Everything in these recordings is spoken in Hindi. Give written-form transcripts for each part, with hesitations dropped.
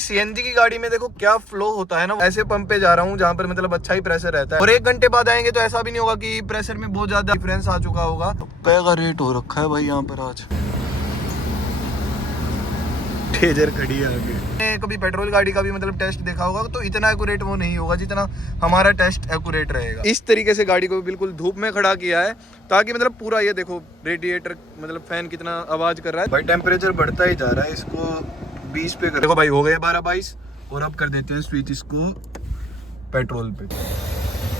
सीएनजी की गाड़ी में देखो क्या फ्लो होता है ना, ऐसे पंप पे जा रहा हूँ जहाँ पर मतलब अच्छा ही प्रेशर रहता है, और 1 घंटे बाद आएंगे तो ऐसा भी नहीं होगा कि प्रेशर में बहुत ज्यादा डिफरेंस आ चुका होगा। रुपए का रेट हो रखा है भाई यहाँ पर आज। ठेजर खड़ी है आगे। कभी पेट्रोल गाड़ी का भी मतलब टेस्ट देखा होगा तो इतना एक्यूरेट वो नहीं होगा जितना हमारा टेस्ट एक्यूरेट रहेगा। इस तरीके से गाड़ी को बिल्कुल धूप में खड़ा किया है ताकि मतलब पूरा ये देखो रेडिएटर मतलब फैन कितना आवाज कर रहा है भाई। टेम्परेचर बढ़ता ही जा रहा है, इसको 20 पे कर देखो भाई, हो गए 12-22 और अब कर देते हैं स्विच इसको पेट्रोल पे।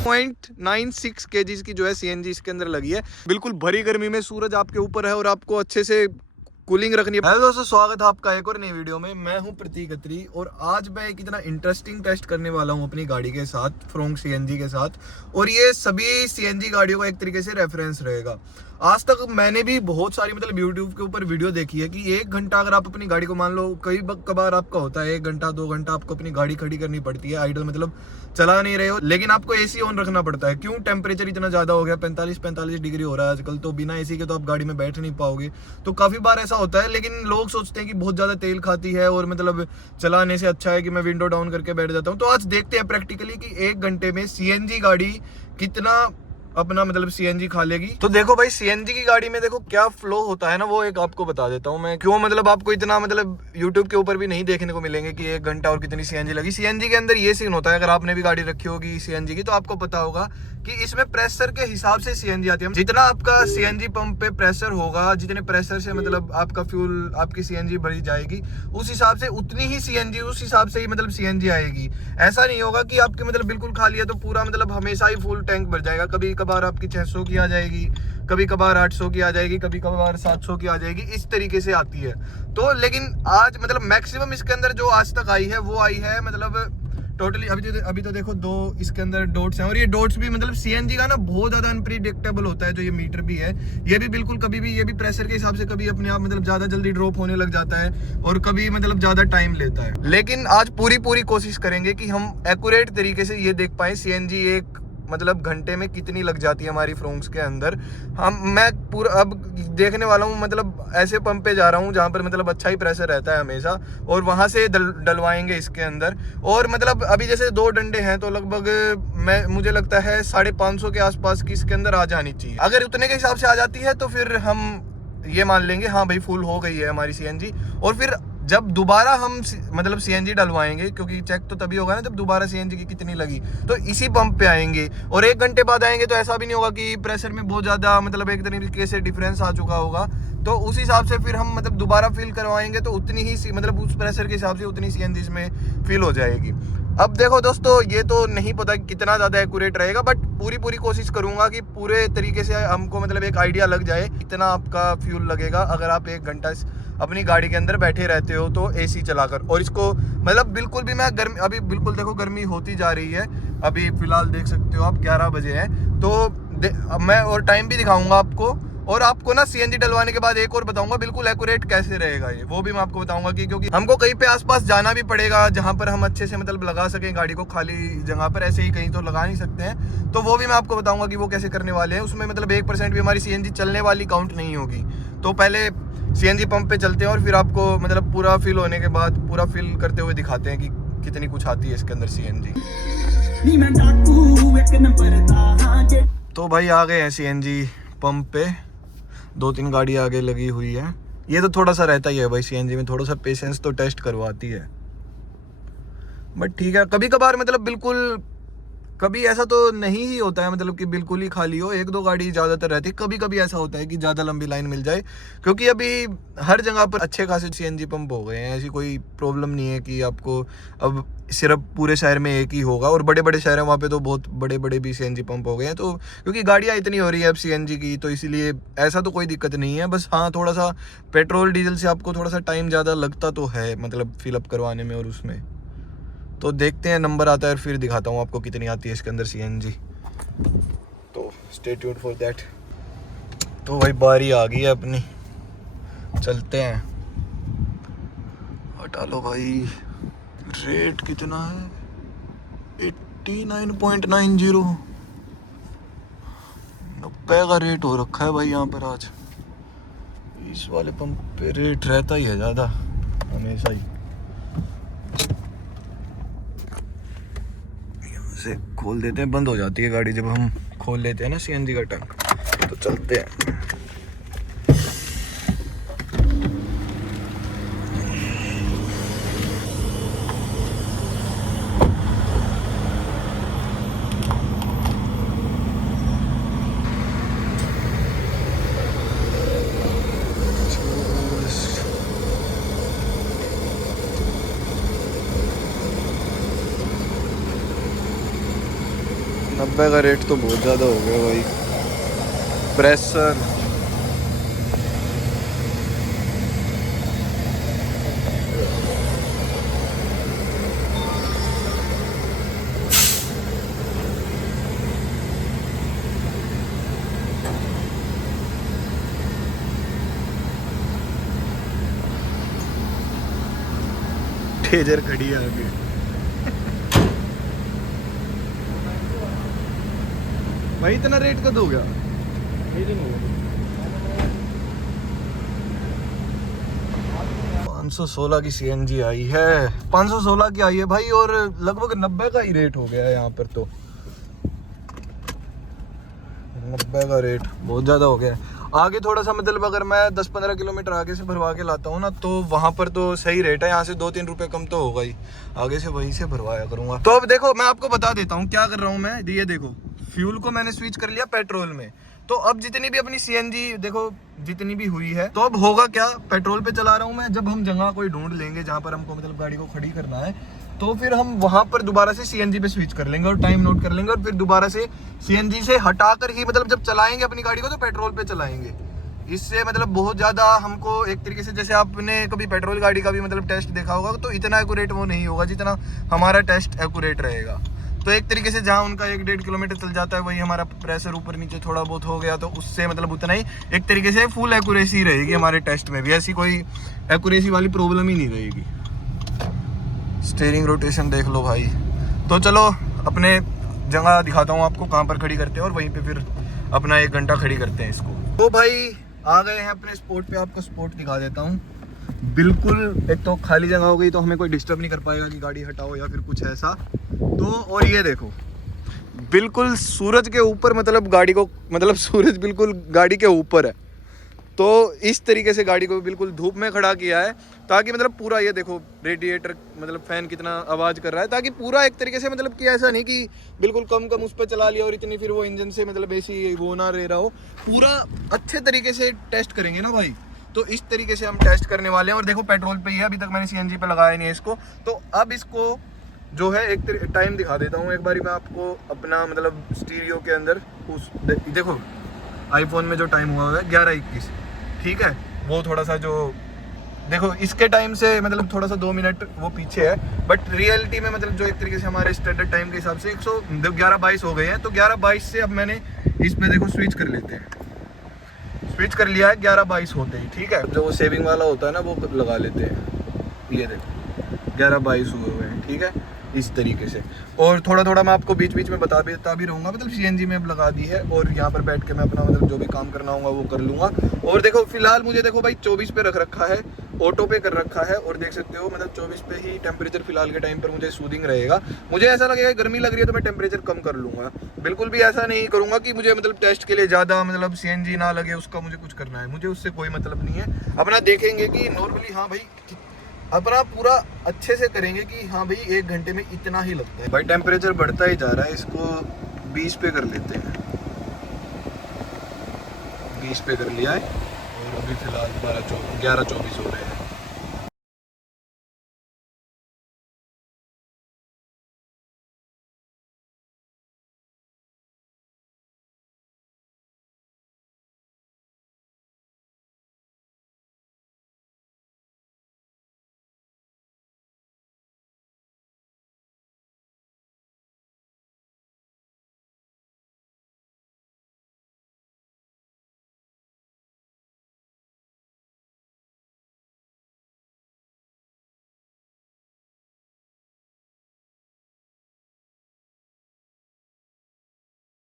0.96 kg की जो है सीएनजी इसके अंदर लगी है। बिल्कुल भरी गर्मी में सूरज आपके ऊपर है और आपको अच्छे से कूलिंग रखनी है। हेलो दोस्तों, स्वागत है आपका एक और नई वीडियो में। मैं हूं प्रतीक अत्री और आज मैं एक इतना इंटरेस्टिंग टेस्ट करने वाला हूं अपनी गाड़ी के साथ, फ्रोंग सीएनजी के साथ, और ये सभी सीएनजी गाड़ियों का एक तरीके से रेफरेंस रहेगा। आज तक मैंने भी बहुत सारी मतलब यूट्यूब के ऊपर वीडियो देखी है कि 1 घंटा अगर आप अपनी गाड़ी को, मान लो कई कबार आपका होता है 1 घंटा 2 घंटा आपको अपनी गाड़ी खड़ी करनी पड़ती है, आइडल मतलब चला नहीं रहे हो, लेकिन आपको एसी ऑन रखना पड़ता है। क्यों? टेम्परेचर इतना ज्यादा हो गया, 45 डिग्री हो रहा है आजकल, तो बिना एसी के तो आप गाड़ी में बैठ नहीं पाओगे। तो काफी बार ऐसा होता है, लेकिन लोग सोचते हैं कि बहुत ज्यादा तेल खाती है और मतलब चलाने से अच्छा है कि मैं विंडो डाउन करके बैठ जाता हूँ। तो आज देखते हैं प्रैक्टिकली कि 1 घंटे में सीएनजी गाड़ी कितना अपना मतलब सीएनजी खा लेगी। तो देखो भाई, सीएनजी की गाड़ी में देखो क्या फ्लो होता है ना, वो एक आपको बता देता हूँ मैं। क्यों मतलब आपको इतना मतलब यूट्यूब के ऊपर भी नहीं देखने को मिलेंगे कि 1 घंटा और कितनी सीएनजी लगी। सीएनजी के अंदर ये सीन होता है, अगर आपने भी गाड़ी रखी होगी सीएनजी की तो आपको पता होगा कि इसमें प्रेशर के हिसाब से सीएनजी आती है। जितना आपका सीएनजी पंप पे प्रेशर होगा, जितने प्रेशर से मतलब आपका फ्यूल, आपकी सीएनजी भरी जाएगी, उस हिसाब से उतनी ही सीएनजी, उस हिसाब से ही मतलब सीएनजी आएगी। ऐसा नहीं होगा कि आपके मतलब बिल्कुल खाली है तो पूरा मतलब हमेशा ही फुल टैंक भर जाएगा। कभी कभार आपकी 600 की आ जाएगी, कभी कभार 800 की आ जाएगी, कभी कभार 700 की आ जाएगी, इस तरीके से आती है। तो लेकिन आज मतलब मैक्सिमम इसके अंदर जो आज तक आई है वो आई है मतलब टोटली अभी तो देखो 2 इसके अंदर डॉट्स हैं, और ये डॉट्स भी मतलब सीएनजी का ना बहुत ज्यादा अनप्रिडिक्टेबल होता है। जो ये मीटर भी है, ये भी बिल्कुल कभी भी, ये भी प्रेशर के हिसाब से कभी अपने आप मतलब ज्यादा जल्दी ड्रॉप होने लग जाता है और कभी मतलब ज्यादा टाइम लेता है। लेकिन आज पूरी कोशिश करेंगे कि हम एक्यूरेट तरीके से ये देख पाए सीएनजी एक मतलब घंटे में कितनी लग जाती है हमारी फ्रोंग्स के अंदर। मैं पूरा अब देखने वाला हूँ, मतलब ऐसे पंप पे जा रहा हूँ जहाँ पर मतलब अच्छा ही प्रेशर रहता है हमेशा, और वहाँ से डलवाएंगे इसके अंदर। और मतलब अभी जैसे 2 डंडे हैं तो लगभग मुझे लगता है 550 के आसपास की इसके अंदर आ जानी चाहिए। अगर उतने के हिसाब से आ जाती है तो फिर हम ये मान लेंगे हाँ भाई फुल हो गई है हमारी सीएनजी। और फिर जब दोबारा हम मतलब सीएनजी डलवाएंगे, क्योंकि चेक तो तभी होगा ना जब दोबारा सीएनजी की कितनी लगी, तो इसी पंप पे आएंगे और 1 घंटे बाद आएंगे तो ऐसा भी नहीं होगा कि प्रेशर में बहुत ज्यादा मतलब एक तरीके से डिफरेंस आ चुका होगा। तो उस हिसाब से फिर हम मतलब दोबारा फिल करवाएंगे तो उतनी ही मतलब उस प्रेशर के हिसाब से उतनी सीएनजी इसमें फिल हो जाएगी। अब देखो दोस्तों, ये तो नहीं पता कितना ज़्यादा एक्यूरेट रहेगा, बट पूरी कोशिश करूंगा कि पूरे तरीके से हमको मतलब एक आइडिया लग जाए कितना आपका फ्यूल लगेगा अगर आप 1 घंटा अपनी गाड़ी के अंदर बैठे रहते हो तो एसी चलाकर। और इसको मतलब बिल्कुल भी मैं गर्मी, अभी बिल्कुल देखो गर्मी होती जा रही है, अभी फिलहाल देख सकते हो आप 11 बजे हैं। तो मैं और टाइम भी दिखाऊंगा आपको, और आपको ना सीएनजी डलवाने के बाद एक और बताऊंगा बिल्कुल एक्यूरेट कैसे रहेगा ये, वो भी मैं आपको बताऊंगा कि क्योंकि हमको कहीं पे आसपास जाना भी पड़ेगा जहां पर हम अच्छे से मतलब लगा सकें गाड़ी को, खाली जगह पर ऐसे ही कहीं तो लगा नहीं सकते हैं। तो वो भी मैं आपको बताऊंगा कि वो कैसे करने वाले हैं। उसमें मतलब 1% भी हमारी सीएनजी चलने वाली काउंट नहीं होगी। तो पहले सीएनजी पंप पे चलते हैं और फिर आपको मतलब पूरा फिल होने के बाद पूरा फिल करते हुए दिखाते हैं कि कितनी कुछ आती है इसके अंदर सीएनजी। तो भाई आ गए हैं सीएनजी पंप पे, 2-3 गाड़ी आगे लगी हुई है। ये तो थोड़ा सा रहता ही है भाई सीएनजी में, थोड़ा सा पेशेंस तो टेस्ट करवाती है, बट ठीक है। कभी कभार मतलब बिल्कुल कभी ऐसा तो नहीं ही होता है मतलब कि बिल्कुल ही खाली हो, 1-2 गाड़ी ज़्यादातर रहती है। कभी कभी ऐसा होता है कि ज़्यादा लंबी लाइन मिल जाए, क्योंकि अभी हर जगह पर अच्छे खासे सीएनजी पंप हो गए हैं। ऐसी कोई प्रॉब्लम नहीं है कि आपको अब सिर्फ पूरे शहर में एक ही होगा, और बड़े बड़े शहर हैं वहाँ पे तो बहुत बड़े बड़े भी सीएनजी पंप हो गए हैं। तो क्योंकि गाड़ियाँ इतनी हो रही है अब सीएनजी की, तो इसीलिए ऐसा तो कोई दिक्कत नहीं है। बस हाँ, थोड़ा सा पेट्रोल डीजल से आपको थोड़ा सा टाइम ज़्यादा लगता तो है मतलब फिलअप करवाने में और उसमें। तो देखते हैं, नंबर आता है और फिर दिखाता हूँ आपको कितनी आती है इसके अंदर सीएनजी। तो स्टे ट्यून्ड फॉर दैट। तो भाई बारी आ गई है अपनी, चलते हैं। हटा लो भाई, रेट कितना है? 89.90, 90 का रेट हो रखा है भाई यहाँ पर आज। इस वाले पंप पे रेट रहता ही है ज़्यादा हमेशा ही। से खोल देते हैं, बंद हो जाती है गाड़ी जब हम खोल लेते हैं ना सीएनजी का टैंक। तो चलते हैं। नब्बे का रेट तो बहुत ज़्यादा हो गया भाई। प्रेशर ठेजर खड़ी है आगे। भाई इतना रेट कद हो गया? 516 की सीएनजी आई है, 516 की आई है भाई, और लगभग 90 का ही रेट हो गया है यहाँ पर। तो 90 का रेट बहुत ज़्यादा हो गया है। आगे थोड़ा सा मतलब अगर मैं 10-15 किलोमीटर आगे से भरवा के लाता हूँ ना, तो वहाँ पर तो सही रेट है, यहाँ से 2-3 रुपये कम तो होगा ही। आगे से वहीं से भरवाया करूँगा। तो अब देखो मैं आपको बता देता हूँ क्या कर रहा हूँ मैं। ये देखो फ्यूल को मैंने स्विच कर लिया पेट्रोल में। तो अब जितनी भी अपनी सीएनजी देखो जितनी भी हुई है, तो अब होगा क्या, पेट्रोल पे चला रहा हूँ मैं। जब हम जगह कोई ढूंढ लेंगे जहाँ पर हमको मतलब गाड़ी को खड़ी करना है, तो फिर हम वहां पर दोबारा से सीएनजी पे स्विच कर लेंगे और टाइम नोट कर लेंगे, और फिर दोबारा से सीएनजी से हटाकर ही मतलब जब चलाएंगे अपनी गाड़ी को तो पेट्रोल पे चलाएंगे। इससे मतलब बहुत ज़्यादा हमको एक तरीके से, जैसे आपने कभी पेट्रोल गाड़ी का भी मतलब टेस्ट देखा होगा, तो इतना एक्यूरेट वो नहीं होगा जितना हमारा टेस्ट एक्यूरेट रहेगा। तो एक तरीके से जहाँ उनका 1-1.5 किलोमीटर चल जाता है, वही हमारा प्रेशर ऊपर नीचे थोड़ा बहुत हो गया, तो उससे मतलब उतना ही एक तरीके से फुल एक्यूरेसी रहेगी हमारे टेस्ट में भी। ऐसी कोई एक्यूरेसी वाली प्रॉब्लम ही नहीं रहेगी। स्टीयरिंग रोटेशन देख लो भाई। तो चलो अपने जगह दिखाता हूँ आपको कहाँ पर खड़ी करते हैं, और वहीं पे फिर अपना 1 घंटा खड़ी करते हैं इसको। तो भाई आ गए हैं अपने स्पॉट पे, आपको स्पॉट दिखा देता हूँ। बिल्कुल एक तो खाली जगह हो गई, तो हमें कोई डिस्टर्ब नहीं कर पाएगा कि गाड़ी हटाओ या फिर कुछ ऐसा। तो और ये देखो बिल्कुल सूरज के ऊपर, मतलब गाड़ी को मतलब सूरज बिल्कुल गाड़ी के ऊपर है। तो इस तरीके से गाड़ी को बिल्कुल धूप में खड़ा किया है, ताकि मतलब पूरा ये देखो रेडिएटर मतलब फैन कितना आवाज़ कर रहा है, ताकि पूरा एक तरीके से मतलब कि ऐसा नहीं कि बिल्कुल कम उस पर चला लिया और इतनी फिर वो इंजन से मतलब ऐसी वो ना रह रहा हो। पूरा अच्छे तरीके से टेस्ट करेंगे ना भाई। तो इस तरीके से हम टेस्ट करने वाले हैं। और देखो पेट्रोल पे ही है, अभी तक मैंने सीएनजी पे लगाया नहीं है इसको। तो अब इसको जो है एक टाइम दिखा देता हूँ एक बारी मैं आपको अपना मतलब स्टीरियो के अंदर। उस देखो आईफोन में जो टाइम हुआ है 11:21, ठीक है। वो थोड़ा सा जो देखो इसके टाइम से मतलब थोड़ा सा 2 मिनट वो पीछे है, बट रियलिटी में मतलब जो एक तरीके से हमारे स्टैंडर्ड टाइम के हिसाब से 11:22 हो गए हैं। तो 11:22 से अब मैंने इस पे देखो स्विच कर लेते हैं, स्विच कर लिया है 11:22 होते ही, ठीक है। जो वो सेविंग वाला होता है ना वो लगा लेते हैं। ये देखो 11:22 हुए हैं, ठीक है, इस तरीके से। और थोड़ा थोड़ा मैं आपको बीच बीच में बता भी रहूँगा। मतलब सीएनजी में अब लगा दी है, और यहाँ पर बैठ के मैं अपना मतलब जो भी काम करना होगा वो कर लूँगा। और देखो फिलहाल मुझे देखो भाई 24 पे रख रखा है, ऑटो पे कर रखा है, और देख सकते हो मतलब 24 पे ही टेम्परेचर फिलहाल के टाइम पर मुझे सूदिंग रहेगा। मुझे ऐसा लगेगा गर्मी लग रही है तो मैं टेम्परेचर कम कर लूँगा। बिल्कुल भी ऐसा नहीं करूँगा कि मुझे मतलब टेस्ट के लिए ज़्यादा मतलब सीएनजी ना लगे, उसका मुझे कुछ करना है, मुझे उससे कोई मतलब नहीं है। अपना देखेंगे कि नॉर्मली हाँ भाई अपना पूरा अच्छे से करेंगे कि हाँ भाई 1 घंटे में इतना ही लगता है। भाई टेम्परेचर बढ़ता ही जा रहा है, इसको 20 पे कर लेते हैं। 20 पे कर लिया है, और अभी फिलहाल 11-24 हो रहे हैं।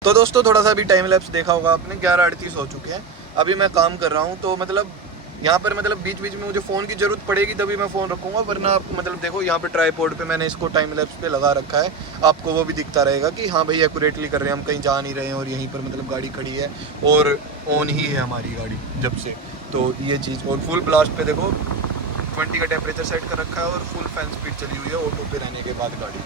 तो दोस्तों थोड़ा सा अभी टाइम लैप्स देखा होगा आपने, 11:38 हो चुके हैं। अभी मैं काम कर रहा हूँ, तो मतलब यहाँ पर मतलब बीच बीच में मुझे फ़ोन की ज़रूरत पड़ेगी तभी मैं फ़ोन रखूँगा, वरना आप मतलब देखो यहाँ पे ट्राईपोड पे मैंने इसको टाइम लैप्स पे लगा रखा है, आपको वो भी दिखता रहेगा कि हाँ भाई एक्यूरेटली कर रहे हैं, हम कहीं जा नहीं रहे हैं और यहीं पर मतलब गाड़ी खड़ी है और ऑन ही है हमारी गाड़ी जब से। तो ये चीज़, और फुल ब्लास्ट पे देखो 20 का टेम्परेचर सेट कर रखा है और फुल फैन स्पीड चली हुई है ऑटो पे रहने के बाद गाड़ी।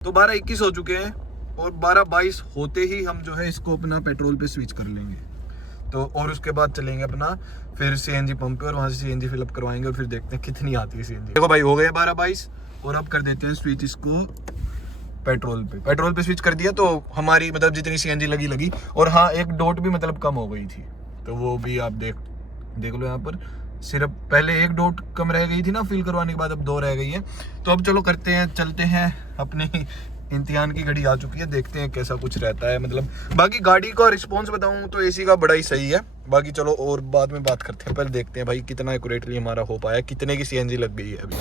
तो 12:21 हो चुके हैं और 12:22 होते ही हम जो है इसको अपना पेट्रोल पे स्विच कर लेंगे। तो और उसके बाद चलेंगे अपना फिर सीएनजी पंप पे और वहाँ से सीएनजी फिलअप करवाएंगे और फिर देखते हैं कितनी आती है सीएनजी। देखो भाई हो गए 12:22 और अब कर देते हैं स्विच इसको पेट्रोल पे स्विच कर दिया तो हमारी मतलब जितनी सीएनजी लगी। और हाँ एक डॉट भी मतलब कम हो गई थी, तो वो भी आप देख लो यहाँ पर, सिर्फ पहले एक डॉट कम रह गई थी ना फिल करवाने के बाद, अब 2 रह गई है। तो अब चलो करते हैं, चलते हैं, अपने इम्तिहान की घड़ी आ चुकी है, देखते हैं कैसा कुछ रहता है। मतलब बाकी गाड़ी का रिस्पॉन्स बताऊं तो एसी का बड़ा ही सही है। बाकी चलो और बाद में बात करते हैं, पहले देखते हैं भाई कितना एक्यूरेटली हमारा हो पाया, कितने की सीएनजी लग गई है अभी।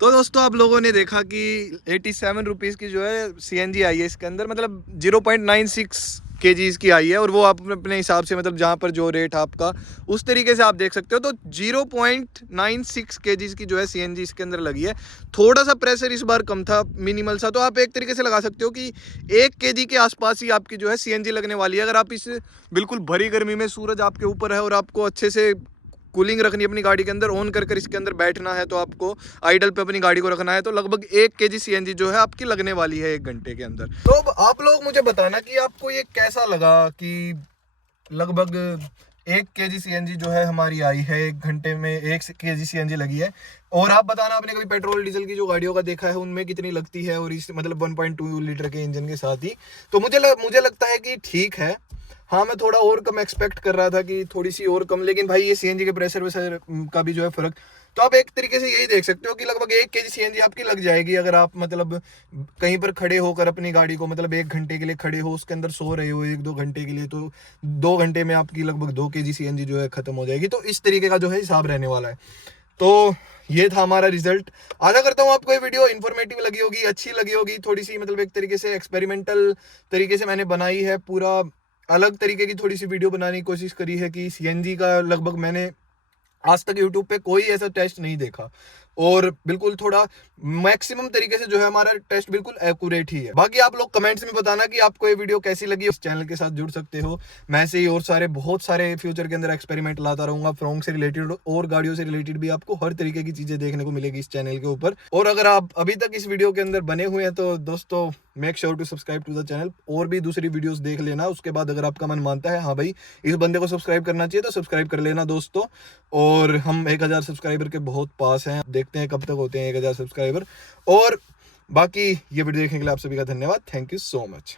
तो दोस्तों आप लोगों ने देखा कि 87 रुपीज़ की जो है सीएनजी आई है इसके अंदर, मतलब 0.96 केजीज़ की आई है। और वो आप अपने हिसाब से मतलब जहाँ पर जो रेट आपका उस तरीके से आप देख सकते हो। तो 0.96 केजीज़ की जो है सीएनजी इसके अंदर लगी है। थोड़ा सा प्रेशर इस बार कम था, मिनिमल सा, तो आप एक तरीके से लगा सकते हो कि 1 केजी के आसपास ही आपकी जो है सीएनजी लगने वाली है। अगर आप इस बिल्कुल भरी गर्मी में सूरज आपके ऊपर है और आपको अच्छे से कूलिंग रखनी अपनी गाड़ी के अंदर, ऑन कर इसके अंदर बैठना है, तो आपको आइडल पे अपनी गाड़ी को रखना है, तो लगभग 1 केजी सीएनजी जो है आपकी लगने वाली है 1 घंटे के अंदर। तो अब आप लोग मुझे बताना कि आपको ये कैसा लगा कि लगभग 1 केजी सीएनजी जो है हमारी आई है 1 घंटे में, 1 केजी सीएनजी लगी है। और आप बताना आपने कभी पेट्रोल डीजल की जो गाड़ियों का देखा है उनमें कितनी लगती है, और इस मतलब 1.2 लीटर के इंजन के साथ ही। तो मुझे लगता है कि ठीक है। हाँ मैं थोड़ा और कम एक्सपेक्ट कर रहा था कि थोड़ी सी और कम, लेकिन भाई ये सीएनजी के प्रेशर वेशर का भी जो है फर्क, तो आप एक तरीके से यही देख सकते हो कि लगभग 1 केजी सीएनजी आपकी लग जाएगी अगर आप मतलब कहीं पर खड़े होकर अपनी गाड़ी को मतलब 1 घंटे के लिए खड़े हो, उसके अंदर सो रहे हो 1-2 घंटे के लिए, तो 2 घंटे में आपकी लगभग 2 केजी सीएनजी जो है खत्म हो जाएगी। तो इस तरीके का जो है हिसाब रहने वाला है। तो ये था हमारा रिजल्ट। आशा करता हूँ आपको ये वीडियो इन्फॉर्मेटिव लगी होगी, अच्छी लगी होगी, थोड़ी सी मतलब एक तरीके से एक्सपेरिमेंटल तरीके से मैंने बनाई है, पूरा अलग तरीके की थोड़ी सी वीडियो बनाने की कोशिश करी है कि सीएनजी का लगभग मैंने आज तक यूट्यूब पे कोई ऐसा टेस्ट नहीं देखा, और बिल्कुल थोड़ा मैक्सिमम तरीके से जो है हमारा टेस्ट बिल्कुल एक्यूरेट ही है। बाकी आप लोग कमेंट्स में बताना कि आपको ये वीडियो कैसी लगी। इस चैनल के साथ जुड़ सकते हो, मैं ऐसे ही और बहुत सारे फ्यूचर के अंदर एक्सपेरिमेंट लाता रहूंगा, फ्रोंग से रिलेटेड और गाड़ियों से रिलेटेड भी आपको हर तरीके की चीजें देखने को मिलेगी इस चैनल के ऊपर। और अगर आप अभी तक इस वीडियो के अंदर बने हुए हैं तो दोस्तों make sure to subscribe to the channel, और भी दूसरी वीडियोस देख लेना। उसके बाद अगर आपका मन मानता है हाँ भाई इस बंदे को सब्सक्राइब करना चाहिए, तो सब्सक्राइब कर लेना दोस्तों। और हम 1000 सब्सक्राइबर के बहुत पास हैं, देखते हैं कब तक होते हैं 1000 सब्सक्राइबर। और बाकी ये वीडियो देखने के लिए आप सभी का धन्यवाद। Thank you so much.